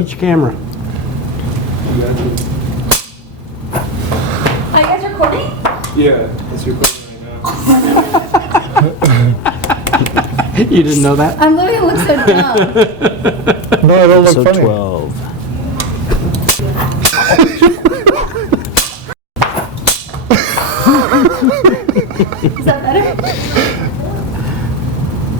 Each camera. Are you guys recording? Yeah, it's recording right now. You didn't know that? I'm literally look so dumb. No, it don't look So funny. 12. Is that better?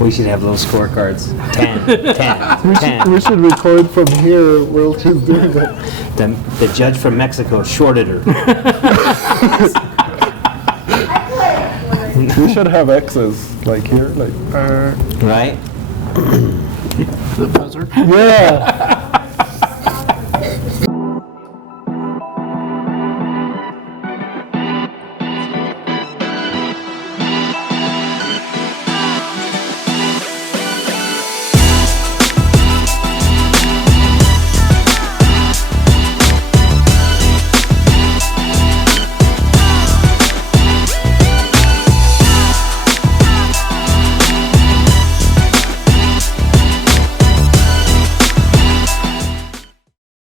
We should have little scorecards. 10, 10, 10. We should record from here while she's doing it. The judge from Mexico shorted her. We should have X's, like here, like, Right? The buzzer. yeah.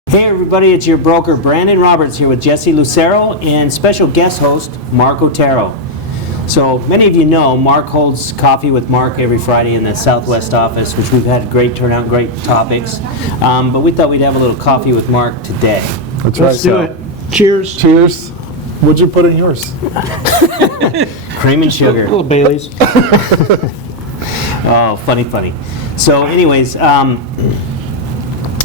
Hey everybody, it's your broker Brandon Roberts here with Jesse Lucero and special guest host Mark Otero. So many of you know Mark holds Coffee with Mark every Friday in the Southwest office, which we've had a great turnout, great topics. But we thought we'd have a little coffee with Mark today. That's Let's do it. Cheers. Cheers. What'd you put in yours? Cream and sugar. Little Baileys. Oh, funny. So anyways,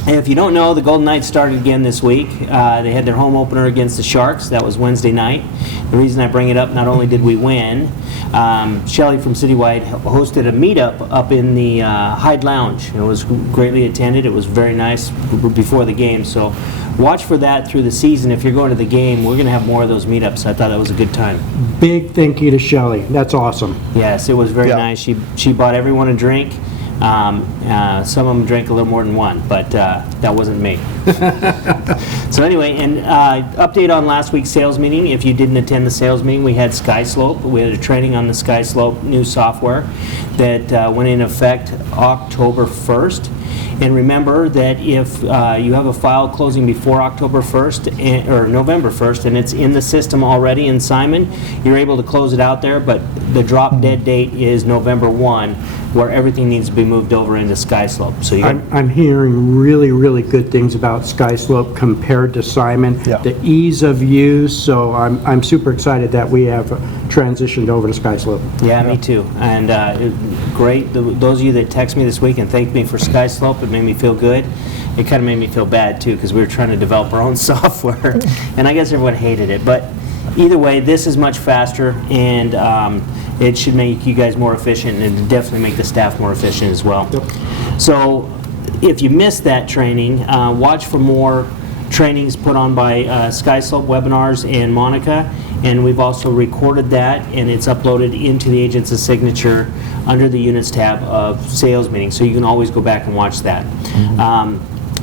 if you don't know, the Golden Knights started again this week. They had their home opener against the Sharks. That was Wednesday night. The reason I bring it up, not only did we win, Shelley from Citywide hosted a meetup up in the Hyde Lounge. It was greatly attended. It was very nice before the game. So watch for that through the season. If you're going to the game, we're going to have more of those meetups. I thought that was a good time. Big thank you to Shelley. That's awesome. Yes, it was very Yeah. nice. She bought everyone a drink. Some of them drank a little more than one, but that wasn't me. So anyway, and update on last week's sales meeting. If you didn't attend the sales meeting, we had SkySlope. We had a training on the SkySlope new software that went in effect October 1st. And remember that if you have a file closing before October 1st or November 1st and it's in the system already in Simon, you're able to close it out there, but the drop dead date is November 1, where everything needs to be moved over into SkySlope. So you got, I'm hearing really good things about SkySlope compared to Simon. Yeah. The ease of use, so I'm super excited that we have transitioned over to SkySlope. yeah, me too. And great, those of you that text me this week and thanked me for SkySlope, it made me feel good. It kind of made me feel bad too, because we were trying to develop our own software, and I guess everyone hated it. But either way, this is much faster, and it should make you guys more efficient, and it'll definitely make the staff more efficient as well. So if you missed that training, watch for more trainings put on by SkySlope Webinars and Monica, and we've also recorded that, and it's uploaded into the Agents of Signature under the Units tab of Sales Meeting, so you can always go back and watch that.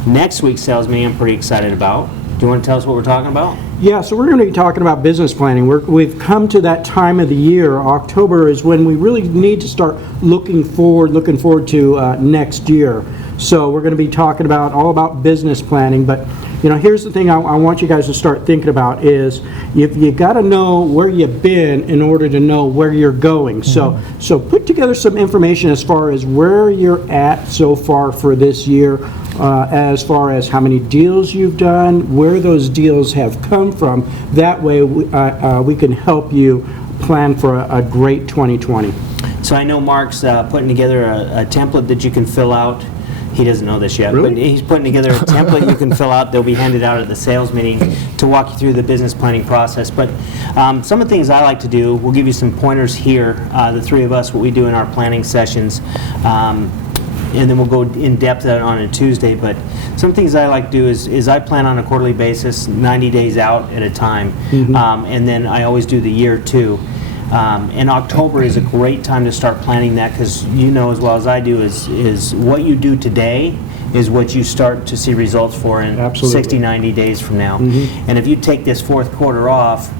Next week's sales meeting I'm pretty excited about. Do you want to tell us what we're talking about? Yeah, so we're going to be talking about business planning. We've come to that time of the year. October is when we really need to start looking forward to next year. So we're going to be talking about all about business planning. But you know, here's the thing I want you guys to start thinking about is you got to know where you've been in order to know where you're going. So put together some information as far as where you're at so far for this year. As far as how many deals you've done, where those deals have come from. That way we can help you plan for a great 2020. So I know Mark's putting together a template that you can fill out. He doesn't know this yet, Really? but he's putting together a template you can fill out. They'll be handed out at the sales meeting to walk you through the business planning process. But some of the things I like to do, we'll give you some pointers here, the three of us, what we do in our planning sessions. And then we'll go in depth on a Tuesday. But some things I like to do is I plan on a quarterly basis, 90 days out at a time. And then I always do the year too. And October is a great time to start planning that, because you know as well as I do is what you do today is what you start to see results for in Absolutely. 60, 90 days from now. And if you take this fourth quarter off,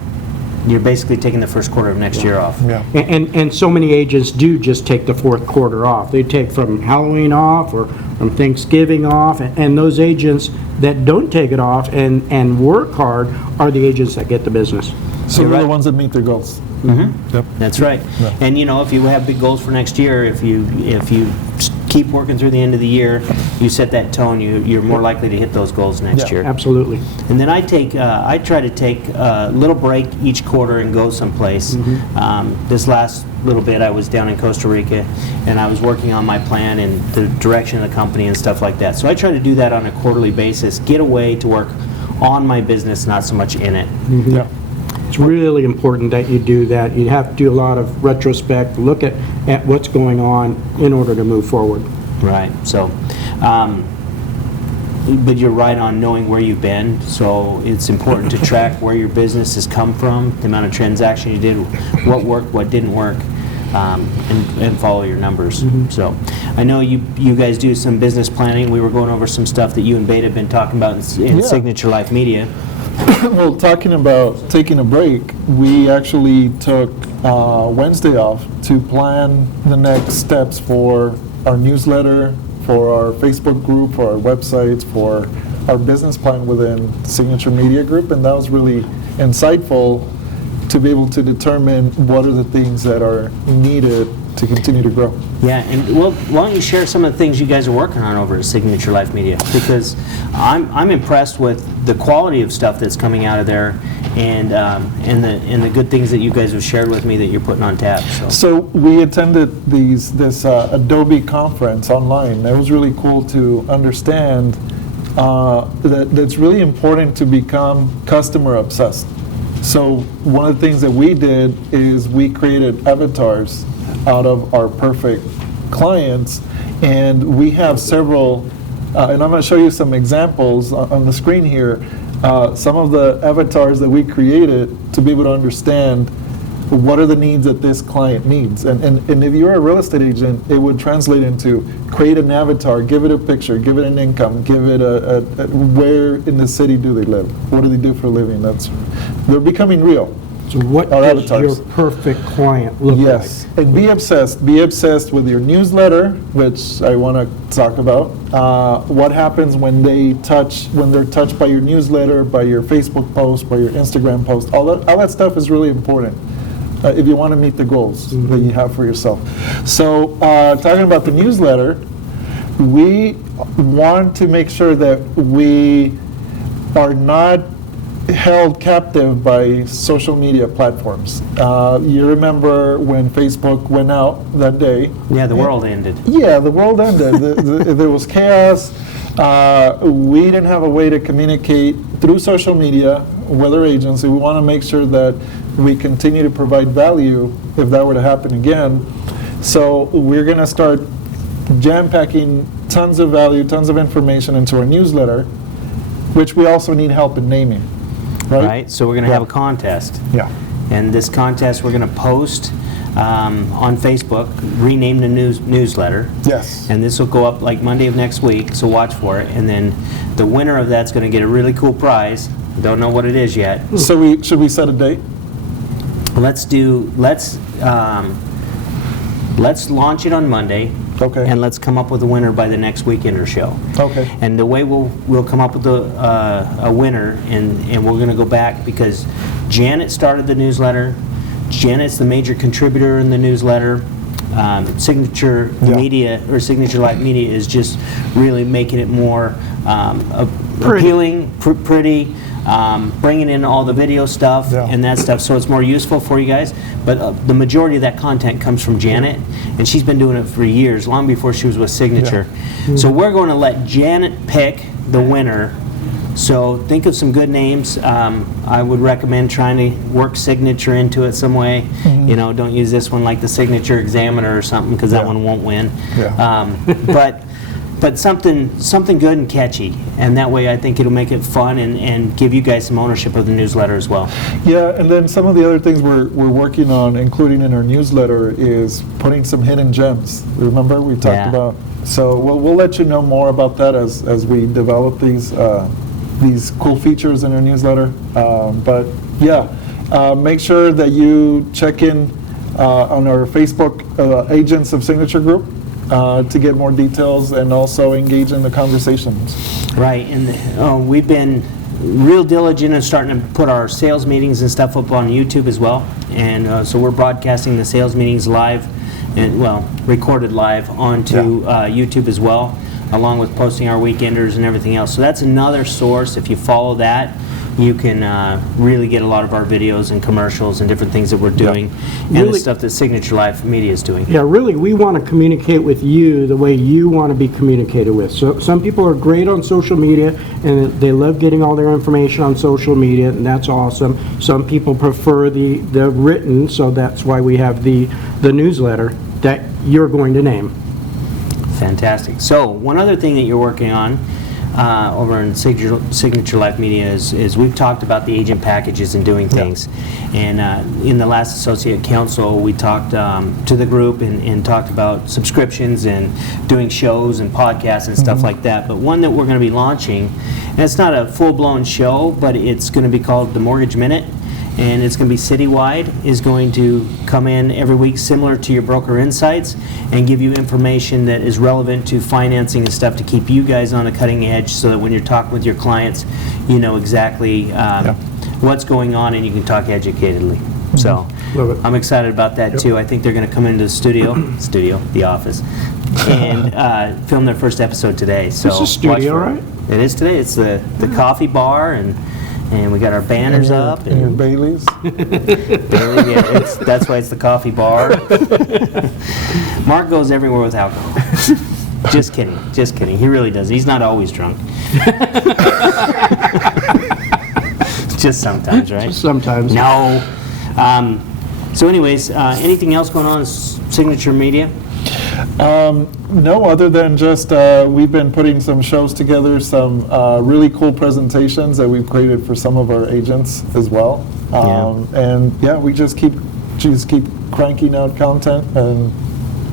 you're basically taking the first quarter of next year off. Yeah. And so many agents do just take the fourth quarter off. They take from Halloween off or from Thanksgiving off, and those agents that don't take it off and work hard are the agents that get the business. So You're they're the right. ones that meet their goals. Yep. That's right. Yeah. And if you have big goals for next year, if you keep working through the end of the year, you set that tone, you're more likely to hit those goals next Yeah. year. Absolutely. And then I try to take a little break each quarter and go someplace. This last little bit, I was down in Costa Rica, and I was working on my plan and the direction of the company and stuff like that. So I try to do that on a quarterly basis, get away to work on my business, not so much in it. Yeah. It's really important that you do that. You have to do a lot of retrospect, look at what's going on in order to move forward. Right. So, but you're right on knowing where you've been. So it's important to track where your business has come from, the amount of transaction you did, what worked, what didn't work, and follow your numbers. So I know you guys do some business planning. We were going over some stuff that you and Beta have been talking about in Yeah. Signature Life Media. Well, talking about taking a break, we actually took Wednesday off to plan the next steps for our newsletter, for our Facebook group, for our websites, for our business plan within Signature Media Group, and that was really insightful to be able to determine what are the things that are needed to continue to grow. Yeah, and well, why don't you share some of the things you guys are working on over at Signature Life Media? Because I'm impressed with the quality of stuff that's coming out of there, and the good things that you guys have shared with me that you're putting on tap. So we attended this Adobe conference online. It was really cool to understand that it's really important to become customer obsessed. So one of the things that we did is we created avatars out of our perfect clients, and we have several, and I'm going to show you some examples on the screen here, some of the avatars that we created to be able to understand what are the needs that this client needs. And if you're a real estate agent, it would translate into create an avatar, give it a picture, give it an income, give it a where in the city do they live, what do they do for a living. They're becoming real. So what Our does avatars. your perfect client look Yes, and be obsessed with your newsletter, which I want to talk about. What happens when they're touched by your newsletter, by your Facebook post, by your Instagram post. All that stuff is really important if you want to meet the goals that you have for yourself. So talking about the newsletter, we want to make sure that we are not held captive by social media platforms. You remember when Facebook went out that day? Yeah, the world ended. Yeah, the world ended. There was chaos. We didn't have a way to communicate through social media with our agency. We want to make sure that we continue to provide value if that were to happen again. So we're going to start jam-packing tons of value, tons of information into our newsletter, which we also need help in naming. Right? So we're going to have a Yeah. contest. Yeah. And this contest we're going to post on Facebook, rename the newsletter. Yes. And this will go up like Monday of next week, so watch for it. And then the winner of that's going to get a really cool prize. Don't know what it is yet. So should we set a date? Let's launch it on Monday. Okay. And let's come up with a winner by the next Weekender show. Okay. And the way we'll come up with a winner, and we're going to go back because Janet started the newsletter. Janet's the major contributor in the newsletter. Signature Yeah. Media or Signature Life Media is just really making it more Pretty. appealing, pretty, bringing in all the video stuff Yeah. and that stuff, so it's more useful for you guys. But the majority of that content comes from Janet, and she's been doing it for years, long before she was with Signature. So we're going to let Janet pick the winner. So think of some good names. I would recommend trying to work Signature into it some way. You know, don't use this one like the Signature Examiner or something, because that Yeah. one won't win. Yeah. But something good and catchy, and that way I think it'll make it fun and give you guys some ownership of the newsletter as well. Yeah, and then some of the other things we're working on, including in our newsletter, is putting some hidden gems. Remember we talked Yeah. about? So we'll let you know more about that as we develop these cool features in our newsletter. But yeah, Make sure that you check in on our Facebook Agents of Signature group to get more details and also engage in the conversations. Right, and we've been real diligent in starting to put our sales meetings and stuff up on YouTube as well. And so we're broadcasting the sales meetings live, and recorded live onto YouTube as well, along with posting our weekenders and everything else. So that's another source. If you follow that, you can really get a lot of our videos and commercials and different things that we're doing, and the Really- stuff that Signature Life Media is doing. Yeah, really, we want to communicate with you the way you want to be communicated with. So some people are great on social media, and they love getting all their information on social media, and that's awesome. Some people prefer the written, so that's why we have the newsletter that you're going to name. Fantastic. So one other thing that you're working on over in Signature Life Media is we've talked about the agent packages and doing things. And in the last Associate Council, we talked to the group and talked about subscriptions and doing shows and podcasts and stuff like that. But one that we're going to be launching, and it's not a full-blown show, but it's going to be called the Mortgage Minute. And it's going to be citywide, is going to come in every week similar to your Broker Insights and give you information that is relevant to financing and stuff to keep you guys on the cutting edge, so that when you're talking with your clients, you know exactly what's going on and you can talk educatedly. So Love it. I'm excited about that too. I think they're going to come into the the office, and film their first episode today. So This is studio, watch for it. right? It is today. It's the coffee bar, and we got our banners up. And your Baileys. Bailey, yeah, that's why it's the coffee bar. Mark goes everywhere with alcohol. Just kidding. He really does. He's not always drunk. Just sometimes, right? Sometimes. No. So anyways, anything else going on in Signature Media? No, other than just we've been putting some shows together, some really cool presentations that we've created for some of our agents as well. And we just keep cranking out content and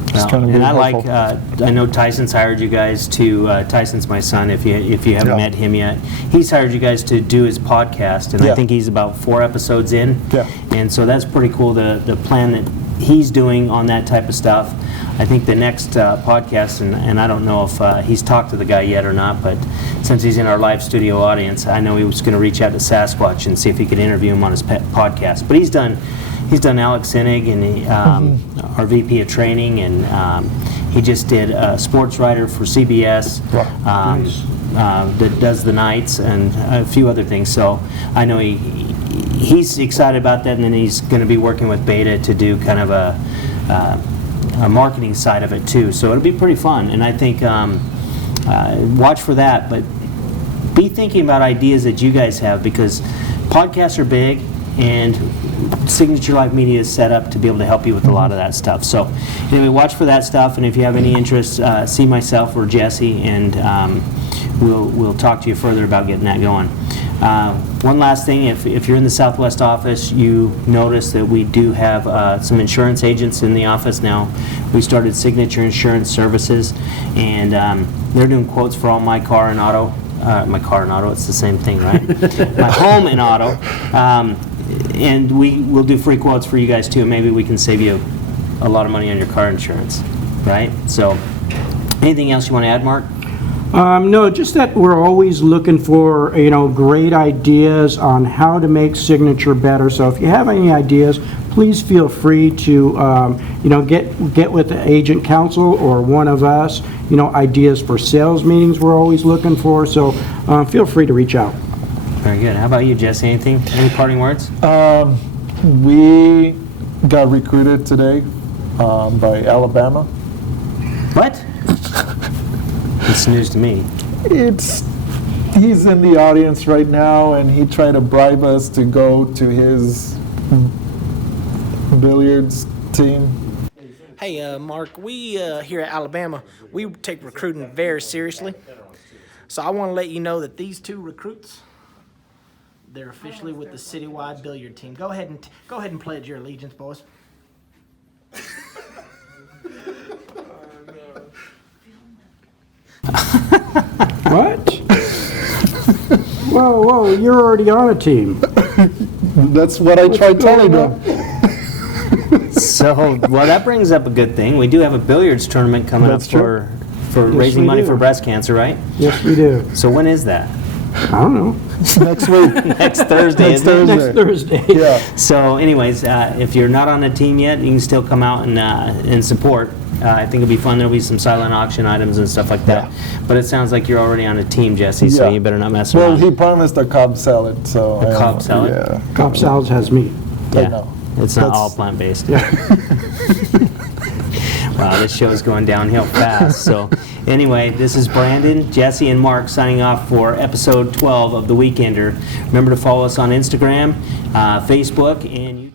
just trying to be And I helpful. I know Tyson's hired you guys to, Tyson's my son, if you haven't met him yet. He's hired you guys to do his podcast, and I think he's about 4 episodes in. Yeah. And so that's pretty cool, the plan that he's doing on that type of stuff. I think the next podcast, and I don't know if he's talked to the guy yet or not, but since he's in our live studio audience, I know he was going to reach out to Sasquatch and see if he could interview him on his podcast. But he's done Alex Sinig, and our VP of training, and he just did a sports writer for CBS that does the nights and a few other things. So I know he's excited about that, and then he's going to be working with Beta to do kind of a marketing side of it too. So it'll be pretty fun, and I think watch for that. But be thinking about ideas that you guys have, because podcasts are big, and Signature Life Media is set up to be able to help you with a lot of that stuff. So anyway, watch for that stuff, and if you have any interest, see myself or Jesse, and we'll talk to you further about getting that going. One last thing, if you're in the Southwest office, you notice that we do have some insurance agents in the office now. We started Signature Insurance Services, and they're doing quotes for all my car and auto. My car and auto, it's the same thing, right? My home and auto. And we will do free quotes for you guys too. Maybe we can save you a lot of money on your car insurance, right? So anything else you want to add, Mark? No, just that we're always looking for, great ideas on how to make Signature better. So if you have any ideas, please feel free to, get with the agent council or one of us. Ideas for sales meetings we're always looking for. So feel free to reach out. Very good. How about you, Jesse? Anything? Any parting words? We got recruited today by Alabama. What? It's news to me. He's in the audience right now, and he tried to bribe us to go to his billiards team. Hey, Mark, we here at Alabama, we take recruiting very seriously. So I want to let you know that these 2 recruits, they're officially with the citywide billiard team. Go ahead and pledge your allegiance, boys. What? Whoa, you're already on a team. That's what I tried telling them. So, well, that brings up a good thing. We do have a billiards tournament coming That's up true. for raising we money do. for breast cancer, right? Yes, we do. So when is that? I don't know. Next week. Next Thursday, Next isn't it? Thursday. Next Thursday. Yeah. So anyways, if you're not on a team yet, you can still come out and support. I think it'll be fun. There'll be some silent auction items and stuff like that. But it sounds like you're already on a team, Jesse, so Yeah. you better not mess Well, around. he promised a Cobb salad, so. A Cobb salad? Yeah. Cobb Salads has meat. Yeah. know. It's not That's- all plant-based. Yeah. Wow, this show is going downhill fast. So anyway, this is Brandon, Jesse, and Mark signing off for episode 12 of The Weekender. Remember to follow us on Instagram, Facebook, and YouTube.